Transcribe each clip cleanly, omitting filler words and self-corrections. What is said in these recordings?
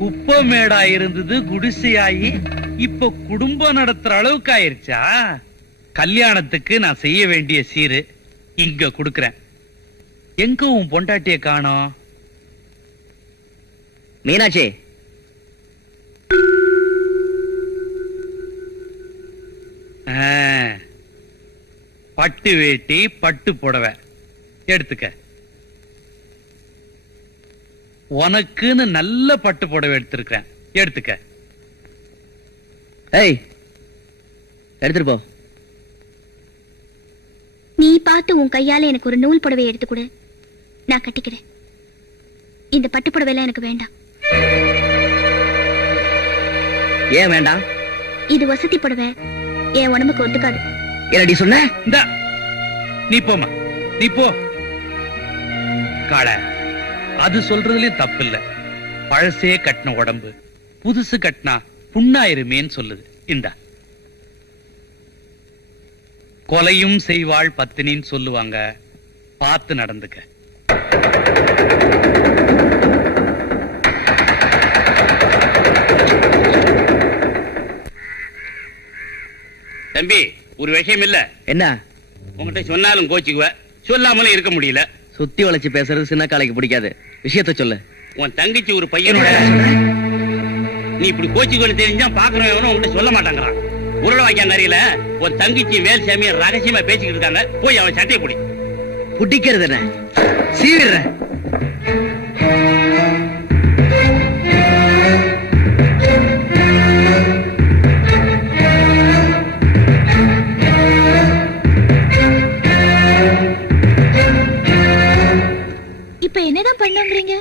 குப்பமேடா இருந்தது குடிசையாயி இப்ப குடும்பம் நடத்துற அளவுக்கு ஆயிருச்சா? கல்யாணத்துக்கு நான் செய்ய வேண்டிய சீரு இங்க குடுக்கறேன். எங்க உன் பொண்டாட்டிய காணோம்? மீனாட்சி, பட்டு வேட்டி பட்டு புடவை எடுத்துக்க. உனக்குன்னு நல்ல பட்டு புடவை எடுத்திருக்கேன், எடுத்துக்க. ஏய், எடுத்துட்டு போ. நீ பார்த்து உன் கையால எனக்கு ஒரு நூல் புடவை எடுத்து கொடு, நான் கட்டிக்கிறேன். இந்த பட்டு புடவைலாம் எனக்கு வேண்டாம். ஏன் வேண்டாம்? இது வசதி புடவை, என் உடம்புக்கு ஒத்துக்காது. என்னடி சொன்ன? இந்த நீ போமா, நீ போ. காள, அது சொல்றதுலயும் தப்பு இல்ல. பழசே கட்டின உடம்பு புதுசு கட்டினா புண்ணாயிருமேன்னு சொல்லுது. இந்த கொலையும் செய்வாள் பத்தினின்னு சொல்லுவாங்க, பார்த்து நடந்துக்க. தம்பி, ஒரு விஷயம் இல்ல. என்ன? உங்ககிட்ட சொன்னாலும் கோச்சுக்குவ, சொல்லாமலும் இருக்க முடியல. சுத்தி வளைச்சு பேசுறது சின்ன காலைக்கு பிடிக்காது. விஷயத்த சொல்லு. உன் தங்கச்சி ஒரு பையனோட நீ இப்படி கோச்சுக்கொண்டு தெரிஞ்சா பாக்குறவன் உங்ககிட்ட சொல்ல மாட்டாங்கிறான். உருளை வாய்க்காங்க அறியல, உன் தங்கச்சி வேல்சாமி ரகசியமா பேசிக்கிட்டு இருக்காங்க. போய் அவன் சட்டையை பிடி. புட்டிக்கிறது என்ன? சீவிடுறேன். இப்ப என்னதான் பண்ணுங்கிறீங்க?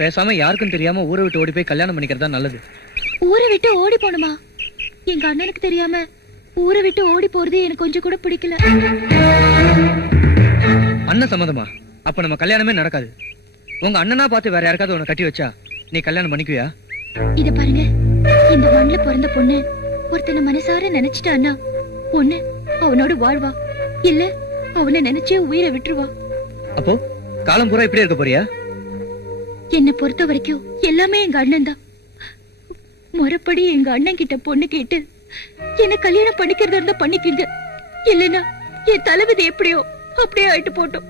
பேசாம யாருக்கும் தெரியாம ஊரை விட்டு ஓடி போய் கல்யாணம் பண்ணிக்கிறதா நல்லது. ஊரை விட்டு ஓடி போணுமா? எங்க அண்ணனுக்கு தெரியாம ஊரை விட்டு ஓடி போறது எனக்கு கொஞ்சம் கூட பிடிக்கல. அண்ணன் சம்மதமா? அப்ப நம்ம கல்யாணமே நடக்காது. உங்க அண்ணனா பார்த்து வேற யாருக்காவது உன்னை கட்டி வச்சா நீ கல்யாணம் பண்ணிக்குவியா? இத பாருங்க, இந்த மண்ணில பிறந்த பொண்ணு ஒருத்தனை மனசார நினைச்சிட்டான்னா பொண்ணு அவனோட வாழ்வா, இல்ல அவனை நினைச்சே உயிரை விட்டுருவா. அப்போ காலம் பூரா இப்படியே இருக்க போறியா? என்னை பொறுத்த வரைக்கும் எல்லாமே எங்க அண்ணன் தான். முறைப்படி எங்க அண்ணன் கிட்ட பொண்ணு கேட்டு என்ன கல்யாணம் பண்ணிக்கிறதா இருந்தா பண்ணிக்கிங்க, இல்லைன்னா என் தலைவிதி எப்படியோ அப்படியே ஆயிட்டு போட்டோம்.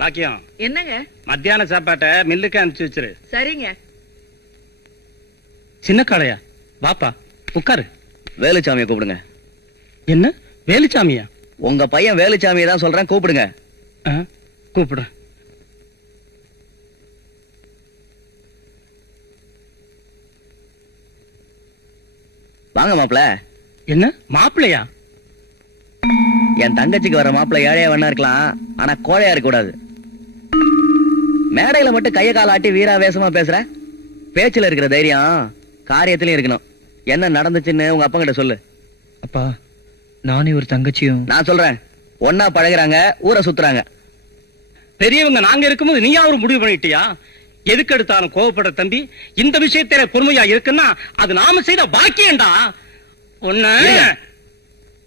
பாக்கியம், என்னங்க? மத்தியான சாப்பாட்டை மில்லுக்கு அனுப்பிச்சு வச்சிரு. சரிங்க. சின்ன காளையா, வாப்பா உட்காரு. வேலுச்சாமியை கூப்பிடுங்க. என்ன வேலுச்சாமியா? உங்க பையன் வேலுச்சாமியை தான் சொல்றேன், கூப்பிடுங்க. கூப்பிடு. வாங்க மாப்பிள. என்ன மாப்பிள்ளையா? என் தங்கச்சிக்கு வர மாப்பிள ஏழையா வேணா இருக்கலாம், ஆனா கோழையா இருக்க கூடாது. மேடையில மட்டும் கைய கால ஆட்டி வீராவேசமா பேசுற, பேச்சுல இருக்கிற தைரியம் காரியத்திலயும் இருக்கணும். என்ன நடந்துச்சுன்னு உங்க அப்பா கிட்ட சொல்லு. அப்பா, நானே ஒரு தங்கச்சியும். நான் சொல்றேன், ஒன்னா பழகுறாங்க, ஊரை சுத்துறாங்க. பெரியவங்க நாங்க இருக்கும்போது நீயா ஒரு முடிவு பண்ணிட்டியா? எதுக்கு எடுத்தாலும் கோவப்படுற தம்பி, இந்த விஷயத்தில பொறுமையா இருக்குன்னா அது நாம செய்த பாக்கியம்டா. ஒண்ணு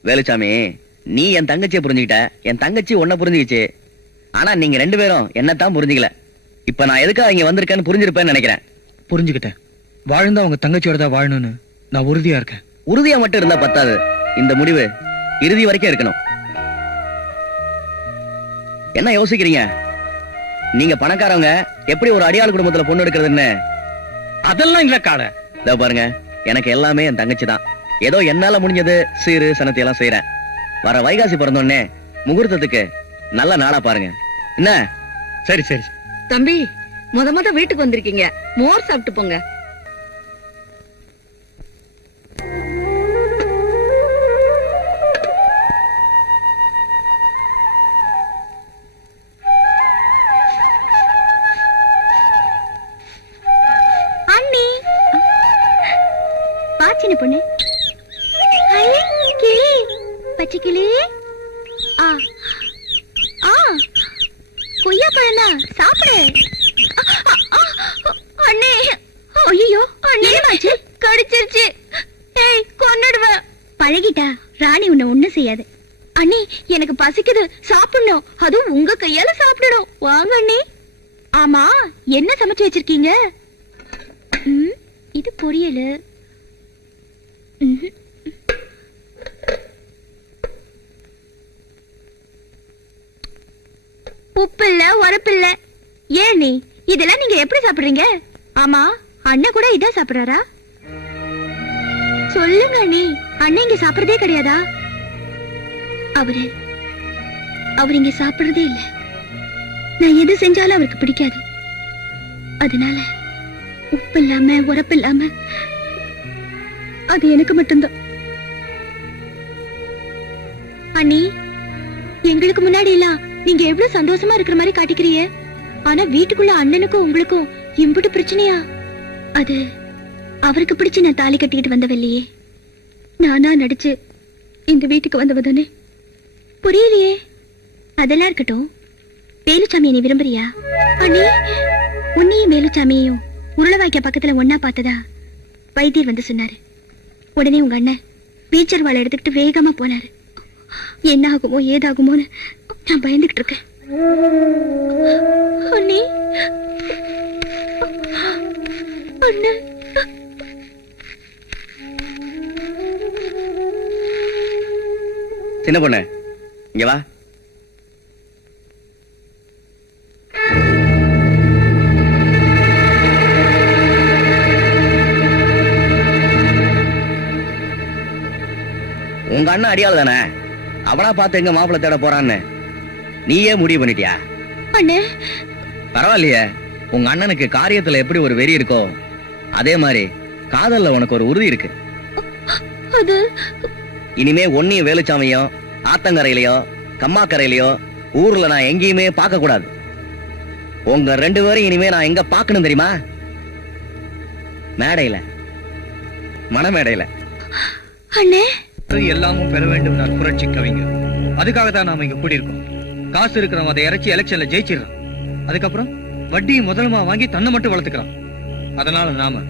வேலுச்சாமி, நீ என் தங்கச்சியை புரிஞ்சுக்கிட்ட, என் தங்கச்சி உன்னை புரிஞ்சுக்கிச்சு. ஆனா நீங்க ரெண்டு பேரும் என்னத்தான் புரிஞ்சுக்கல. இப்ப நான் எதுக்காக இங்க வந்திருக்கேன்னு புரிஞ்சிருப்பேன்னு நினைக்கிறேன். புரிஞ்சுக்கிட்டேன். வாழ்ந்தா உங்க தங்கச்சியோட தான் வாழணும்னு நான் உறுதியா இருக்கேன். உறுதியா மட்டும் இருந்தா பத்தாது, இந்த முடிவு இறுதி வரைக்கும் இருக்கணும். என்ன யோசிக்கிறீங்க? நீங்க பணக்காரவங்க, எப்படி ஒரு அடியாள் குடும்பத்துல பொண்ணு எடுக்கிறதுன்னு? அதெல்லாம் இல்ல கால. இதோ பாருங்க, எனக்கு எல்லாமே என் தங்கச்சி தான். ஏதோ என்னால முடிஞ்சது சீரு சனத்தை எல்லாம் செய்யறேன். வர வைகாசி பிறந்தோடனே முகூர்த்தத்துக்கு நல்ல நாளா பாருங்க. என்ன? சரி சரி. தம்பி, முத வீட்டுக்கு வந்திருக்கீங்க, மோர் சாப்பிட்டு போங்க. அண்ணி, பாச்சின பொண்ணு. கிளி, பச்சை கிளி. கொய்யாப்பழம் தான், சாப்பிடு. அண்ணே, ஐயோ அண்ணே, என்னாச்சு? கடிச்சிருச்சு. ஏய், கொன்னுடுவேன். பழகிட்டா ராணி உன்னை ஒண்ணும் செய்யாது. அண்ணே, எனக்கு பசிக்குது, சாப்பிடணும். அதுவும் உங்க கையால சாப்பிடணும். வாங்க அண்ணே. ஆமா, என்ன சமைச்சு வச்சிருக்கீங்க? இது பொரியல். உப்பு இல்ல, உரப்பு இல்ல. ஏன் நீ இதெல்லாம் நீங்க எப்படி சாப்பிடுறீங்க? ஆமா, அண்ணன் கூட இதான் சாப்பிடுறாரா? சொல்லுங்க நீ, அண்ணன் இங்க சாப்பிடுறதே கிடையாதா? அவர் இங்க சாப்பிடுறதே இல்ல. நான் எது செஞ்சாலும் அவருக்கு பிடிக்காது. அதனால உப்பு இல்லாம உரப்பு இல்லாம அது எனக்கு மட்டும்தான். அண்ணி, எங்களுக்கு முன்னாடி எல்லாம் நீங்க எவ்வளவு சந்தோஷமா இருக்கிற மாதிரி காட்டிக்கிறீங்க. ஆனா வீட்டுக்குள்ள அண்ணனுக்கும் உங்களுக்கும் இம்புட்டு பிரச்சனையா? அது அவருக்கு பிடிச்சு நான் தாலி கட்டிக்கிட்டு வந்தவில்லையே, நானா நடிச்சு இந்த வீட்டுக்கு வந்தவதானே. புரியலையே. அதெல்லாம் இருக்கட்டும், வேலுச்சாமியை நீ விரும்புறியா? அண்ணி, உன்னையும் வேலுச்சாமியையும் உருளவாய்க்க பக்கத்துல ஒன்னா பார்த்ததா வைத்தியர் வந்து சொன்னாரு. உடனே உங்க அண்ணன் பீச்சர் வாழை எடுத்துக்கிட்டு வேகமா போனாரு. என்ன ஆகுமோ ஏதாகுமோன்னு நான் பயந்துகிட்டு இருக்கேன். அண்ணி, அண்ணன். சின்ன பொண்ணு, இங்க வா. உங்க அண்ணன் அடியாள் தானே, அவனா பார்த்து எங்க மாப்பிள்ளை தேட போறான்னு நீயே முடிவு பண்ணிட்டியா? அண்ணே, பரவாயில்லையே. உங்க அண்ணனுக்கு காரியத்துல எப்படி ஒரு வெறி இருக்கோ அதே மாதிரி காதல்ல உனக்கு ஒரு உறுதி இருக்கு. அது இனிமே ஒன்னியும் வேலுச்சாமியும் ஆத்தங்கரையிலயோ கம்மாக்கரையிலயோ ஊர்ல நான் எங்கேயுமே பார்க்க கூடாது. உங்க 2 பேரும் இனிமே நான் எங்க பார்க்கணும் தெரியுமா? மேடையில, மணமேடையில. அண்ணே, எல்லாமும் பெற வேண்டும் நான் புரட்சி கவிஞர். அதுக்காக தான் நாம இங்க கூடியிருக்கோம். காசு இருக்கிறவன் அதை இறைச்சி எலெக்ஷன்ல ஜெயிச்சிடறான். அதுக்கப்புறம் வட்டியை முதலமா வாங்கி தன்னை மட்டும் வளர்த்துக்கிறான். அதனால நாம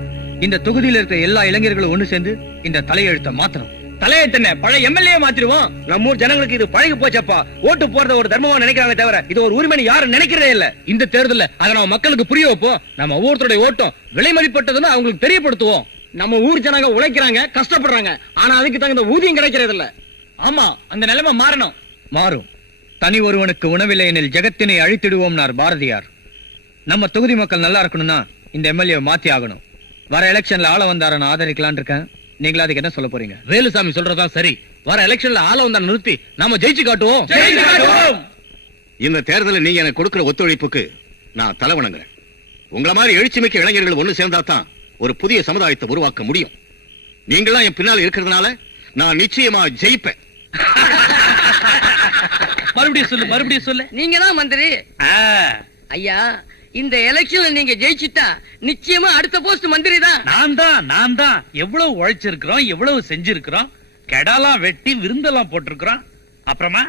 இந்த தொகுதியில இருக்கிற எல்லா இளைஞர்களும் ஒண்ணு சேர்ந்து இந்த தலையெழுத்த மாத்தணும். தலையெழுத்தன பழைய எம்எல்ஏ மாத்திருவோம். நம்ம ஊர் ஜனங்களுக்கு இது பழகி போச்சப்பா. ஓட்டு போறத ஒரு தர்மமா நினைக்கிறாங்க தவிர இது ஒரு உரிமை யாரும் நினைக்கிறதே இல்ல. இந்த தேர்தல்ல அதை நம்ம மக்களுக்கு புரிய வைப்போம். நம்ம ஒவ்வொருத்தருடைய ஓட்டம் விலை மதிப்பட்டதுன்னு அவங்களுக்கு தெரியப்படுத்துவோம். நம்ம ஊர் ஜனங்க உழைக்கிறாங்க, கஷ்டப்படுறாங்க. ஆனா அதுக்கு தகுந்த ஊதியம் கிடைக்கிறது இல்ல. ஆமா, அந்த நிலைமை மாறணும். மாறும். தனி ஒருவனுக்கு உணவில்லை எனில் ஜெகத்தினை அழித்திடுவோம்னார் பாரதியார். நம்ம தொகுதி மக்கள் நல்லா இருக்கணும்னா இந்த எம்எல்ஏ மாத்தி ஆகணும். வர எலெக்ஷன்ல ஆள வந்தார நான் ஆதரிக்கலான் இருக்கேன். நீங்களா அதுக்கு என்ன சொல்ல போறீங்க? வேலுசாமி சொல்றதா சரி. வர எலெக்ஷன்ல ஆள வந்தா நிறுத்தி நாம ஜெயிச்சு காட்டுவோம். இந்த தேர்தலில் நீங்க எனக்கு கொடுக்கிற ஒத்துழைப்புக்கு நான் தலை வணங்குறேன். உங்கள மாதிரி எழுச்சிமிக்க இளைஞர்கள் ஒண்ணு சேர்ந்தா தான் ஒரு புதிய சமுதாயத்தை உருவாக்க முடியும். நீங்களாம் என் பின்னால் இருக்கிறதுனால நான் நிச்சயமா ஜெயிப்பேன். மறுபடியும் சொல்லு. நீங்க தான் மந்திரி. ஐயா, இந்த எலெக்ஷன்ல நீங்க ஜெயிச்சிட்டா நிச்சயமா அடுத்த போஸ்ட் மந்திரி தான். நான் தான் எவ்வளவு உழைச்சிருக்கிறோம், எவ்வளவு செஞ்சிருக்கிறோம். கெடாலாம் வெட்டி விருந்தெல்லாம் போட்டிருக்கிறோம். அப்புறமா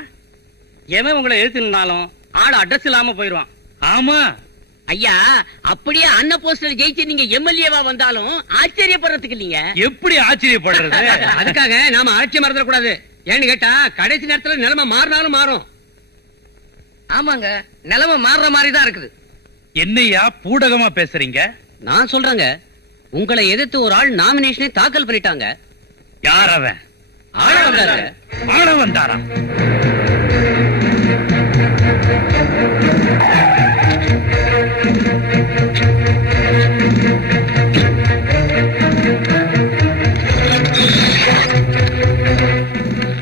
எவன் உங்களை எழுத்துனாலும் ஆடு அட்ரஸ் இல்லாம போயிருவான். ஆமா ஐயா, அப்படியே அன்ன போஸ்டர் ஜெயிச்சு நீங்க எம்எல்ஏவா வந்தாலும் ஆச்சரியப்படுறதுக்கு இல்லீங்க. எப்படி ஆச்சரியப்படுறது? அதுக்காக நாம ஆட்சி மறந்துட கூடாது. ஏன்னு கேட்டா கடைசி நேரத்துல நிலைமை மாறினாலும் மாறும். ஆமாங்க, நிலைமை மாறுற மாதிரி தான் இருக்குது. என்னையா பூடகமா பேசுறீங்க? நான் சொல்றேங்க, உங்களை எதிர்த்து ஒரு ஆள் நாமினேஷனை தாக்கல் பண்ணிட்டாங்க. யார் அவன்? ஆளவந்தாரு. ஆள வந்தாரா?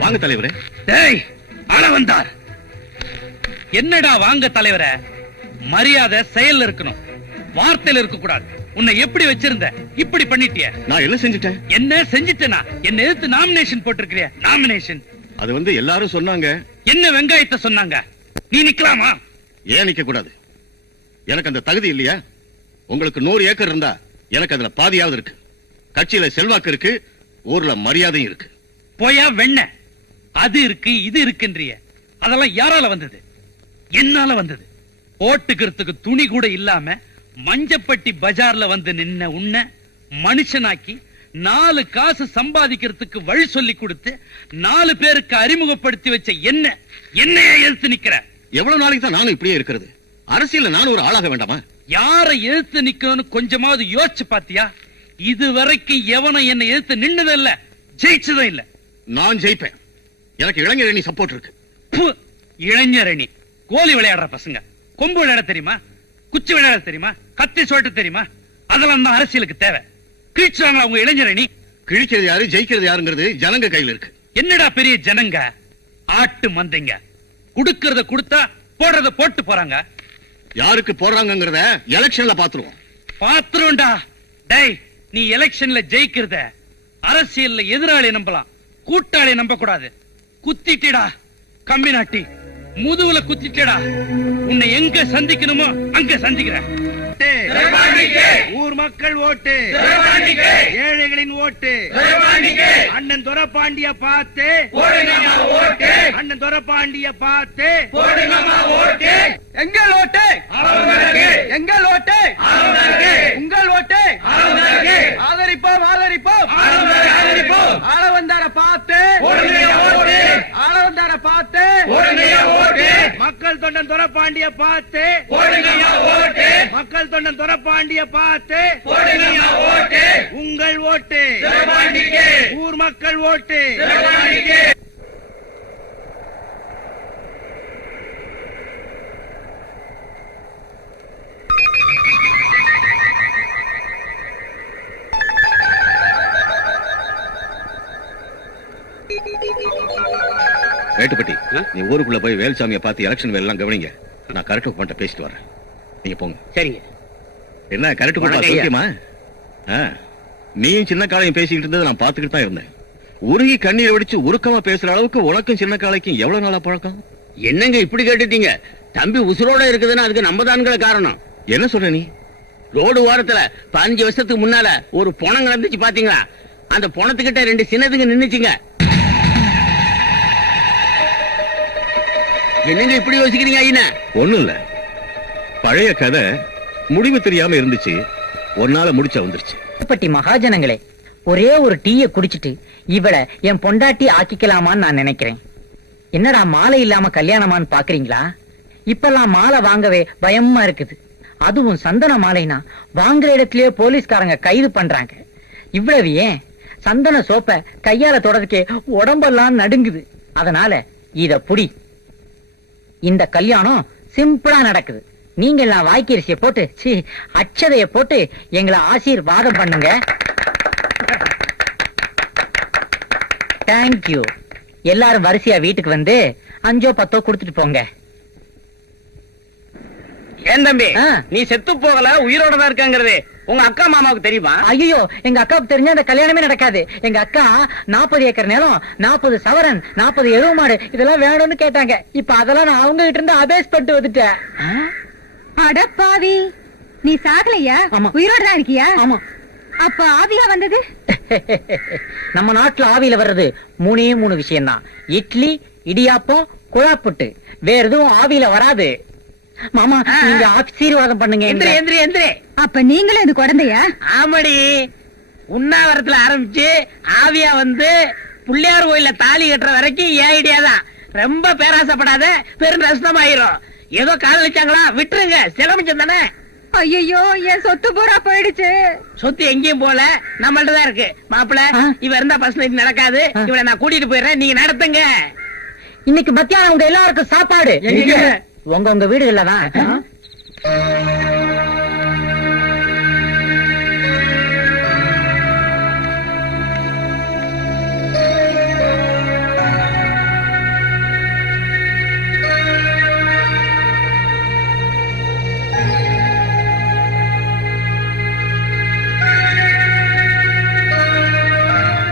வாங்க தலைவரே. டேய், ஆள வந்தார். என்னடா வாங்க தலைவரே? மரியாதை செயல்ல இருக்கணும், வார்த்தையில இருக்க கூடாது. உன்னை எப்படி வச்சிருந்த இப்படி பண்ணிட்டிய? நான் என்ன செஞ்சுட்டேன்? என்ன செஞ்சிட்டனா? என்ன எதிர்த்து நாமினேஷன் போட்டிருக்கிறியா? நாமினேஷன் அது வந்து எல்லாரும் சொன்னாங்க. என்ன வெங்காயத்தை சொன்னாங்க? நீ நிக்கலாமா? ஏன் நிக்க கூடாது? எனக்கு அந்த தகுதி இல்லையா? உங்களுக்கு 100 ஏக்கர் இருந்தா எனக்கு அதுல பாதியாவது இருக்கு. கட்சியில செல்வாக்கு இருக்கு, ஊர்ல மரியாதையும் இருக்கு. போயா வெண்ண, அது இருக்கு இது இருக்குன்றிய. அதெல்லாம் யாரால வந்தது? என்னால வந்தது. போட்டுக்கிறதுக்கு துணி கூட இல்லாம மஞ்சப்பட்டி பஜார்ல வந்து நின்ன உன்னை மனுஷனாக்கி 4 காசு சம்பாதிக்கிறதுக்கு வழி சொல்லி கொடுத்து 4 பேருக்கு அறிமுகப்படுத்தி வச்ச என்னைய எதிர்த்து நிக்கிற? எவ்வளவு நாளைக்கு தான் நானும் இப்படியே இருக்கிறது? அரசியல்ல நானும் ஒரு ஆளாக வேண்டாமா? யாரை எதிர்த்து நிக்கணும்னு கொஞ்சமாவது யோசிச்சு பாத்தியா? இதுவரைக்கும் எவனும் என்னை எதிர்த்து நின்னதில்ல, ஜெயிச்சதும் இல்ல. நான் ஜெயிப்பேன். எனக்கு இளைஞர் அணி சப்போர்ட் இருக்கு. ப்பு, இளைஞர் அணி கோலி விளையாடுற பசங்க. கொம்பு விளையாட தெரியுமா? குச்சி விளையாட தெரியுமா? கத்தி சொல்லிட்டு தெரியுமா? அதெல்லாம் தான் அரசியலுக்கு தேவை. கிழிச்சாங்க அவங்க இளைஞர் அணி. கிழிக்கிறது யாரு ஜெயிக்கிறது யாருங்கிறது ஜனங்க கையில இருக்கு. என்னடா பெரிய ஜனங்க, ஆட்டு மந்தைங்க. குடுக்கறத கொடுத்தா போடுறத போட்டு போறாங்க. யாருக்கு போடுறாங்கங்கறத எலெக்ஷன்ல பாத்துருவோம். பாத்துருண்டா. டேய், நீ எலெக்ஷன்ல ஜெயிக்கிறத அரசியல்ல எதிராளி நம்பலாம், கூட்டாளி நம்ப கூடாது. குத்திட்டடா கம்பி நாட்டி, முதுகுல குத்திட்டடா. உன்னை எங்க சந்திக்கணுமோ அங்க சந்திக்கிறேன். ஊர் மக்கள் ஓட்டு, ஏழைகளின் ஓட்டு, அண்ணன் துரப்பாண்டிய பார்த்து, அண்ணன் துரப்பாண்டிய பார்த்து எங்கள் ஓட்டு, எங்கள் ஓட்டு, உங்கள் ஓட்டு, ஆதரிப்போம், ஆதரிப்போம், ஆள வந்தார பார்த்து, ஆள வந்தார பார்த்து, மக்கள் தொண்டன் துரப்பாண்டிய பார்த்து, மக்கள் தொண்டன் துரப்பாண்டிய பார்த்து உங்கள் ஓட்டு, ஊர் மக்கள் ஓட்டு. வேட்டுப்பட்டி, நீ ஊருக்குள்ள போய் வேல்சாமியை பார்த்து எலெக்ஷன் வேலையெல்லாம் கவனிங்க. நான் கரெக்ட் பண்ணிட்ட பேசிட்டு வரேன். நீங்க போங்க. சரிங்க. என்ன கரெக்ட் பண்ண சௌக்கியமா? நீயும் சின்ன காலையும் பேசிக்கிட்டு இருந்தது நான் பாத்துக்கிட்டு தான் இருந்தேன். உருகி கண்ணீரை வடிச்சு உருக்கமா பேசுற அளவுக்கு உனக்கும் சின்ன காலைக்கும் எவ்வளவு நாளா பழக்கம்? என்னங்க இப்படி கேட்டுட்டீங்க? தம்பி உசுரோட இருக்குதுன்னா அதுக்கு நம்ம தான்கள காரணம். என்ன சொல்ற நீ? ரோடு ஓரத்துல 15 வருஷத்துக்கு முன்னால ஒரு பொணம் நடந்துச்சு பாத்தீங்களா? அந்த பொணத்துக்கிட்ட 2 சின்னதுங்க நின்னுச்சுங்க. என்னங்க இப்படி யோசிக்கிறீங்க ஐயா? ஒண்ணும் இல்ல, பழைய கதை முடிவு தெரியாம இருந்துச்சு, ஒரு நாள முடிச்சா வந்துருச்சு. பட்டி மகாஜனங்களே, ஒரே ஒரு டீய குடிச்சிட்டு இவளை என் பொண்டாட்டி ஆக்கிக்கலாமான்னு நான் நினைக்கிறேன். என்னடா மாலை இல்லாம கல்யாணமான்னு பாக்குறீங்களா? இப்பெல்லாம் மாலை வாங்கவே பயமா இருக்குது. அதுவும் சந்தன மாலைனா வாங்குற இடத்திலேயே போலீஸ்காரங்க கைது பண்றாங்க. இவ்வளவு ஏன், சந்தன சோப்ப கையால தொடறதுக்கே உடம்பெல்லாம் நடுங்குது. அதனால இத புடி. இந்த கல்யாணம் சிம்பிளா நடக்குது. நீங்க எல்லாம் வாய்க்கரிசியை போட்டு அச்சதைய போட்டு எங்களை ஆசீர்வாதம் பண்ணுங்க. தேங்க்யூ. எல்லாரும் வரிசையா வீட்டுக்கு வந்து 5ஓ 10ஓ கொடுத்துட்டு போங்க. ஏன் தம்பி, நீ செத்து போகல, உயிரோட தான் இருக்காங்கிறது உங்க அக்கா மாமாவுக்கு தெரியுமா? ஐயோ, எங்க அக்காவுக்கு தெரிஞ்சா அந்த கல்யாணமே நடக்காது. எங்க அக்கா 40 ஏக்கர் நிலம், 40 சவரன், 40 எருவு மாடு இதெல்லாம் வேணும்னு கேட்டாங்க. இப்ப அதெல்லாம் நான் அவங்க கிட்ட இருந்து அபேஸ் பண்ணிட்டு வந்துட்டேன். அடப்பாவி, நீ சாகலையா? ஆமா. உயிரோட தான் இருக்கியா? ஆமா. அப்ப ஆவியா வந்தது? நம்ம நாட்டுல ஆவியில வர்றது 3 விஷயம் தான். இட்லி, இடியாப்பம், குழாப்புட்டு. வேற எதுவும் ஆவியில வராது. மாமா, நீங்க ஆசீர்வாதம் பண்ணுங்க. எந்திரி எந்திரி. அப்ப நீங்களும் இது குழந்தையா? ஆமாடி, உண்ணாவிரத்துல ஆரம்பிச்சு ஆவியா வந்து பிள்ளையார் கோயில தாலி கட்டுற வரைக்கும் ஏன் ஐடியா தான். ரொம்ப பேராசப்படாத, பெரும் நஷ்டமாயிரும். ஏதோ காதலிச்சாங்களா, விட்டுருங்க, சிலமிச்சம் தானே. ஐயோ, என் சொத்து பூரா போயிடுச்சு. சொத்து எங்கேயும் போல, நம்மள்ட்ட தான் இருக்கு. மாப்பிள்ள, இவ இருந்தா பஸ் நைட் நடக்காது. இவளை நான் கூட்டிட்டு போயிடுறேன், நீங்க நடத்துங்க. இன்னைக்கு மத்தியானம் உங்க எல்லாருக்கும் சாப்பாடு உங்க வீடுகள்ல தான்.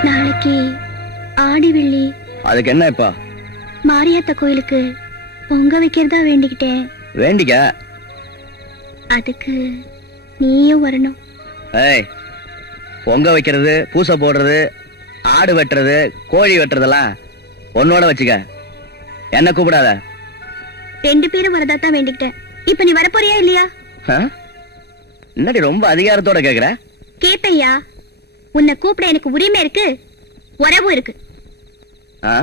நாளைக்கு ஆடி வெள்ளி. அதுக்கு என்ன இப்ப? மாரியாத்தா கோயிலுக்கு பொங்க வைக்கிறதா வேண்டிக்கிட்டேன். வேண்டிக்க. அதுக்கு நீயும் வரணும். ஏய், பொங்க வைக்கிறது, பூசை போடுறது, ஆடு வெட்டுறது, கோழி வெட்டுறதெல்லாம் உன்னோட வச்சுக்க, என்ன கூப்பிடாத. 2 பேரும் வரதா தான் வேண்டிக்கிட்டேன். இப்ப நீ வரப்போறியா இல்லையா? ஆ? என்னடி ரொம்ப அதிகாரத்தோட கேக்குற? கேப்பையா, உன்னை கூப்பிட எனக்கு உரிமை இருக்கு, உறவும் இருக்கு.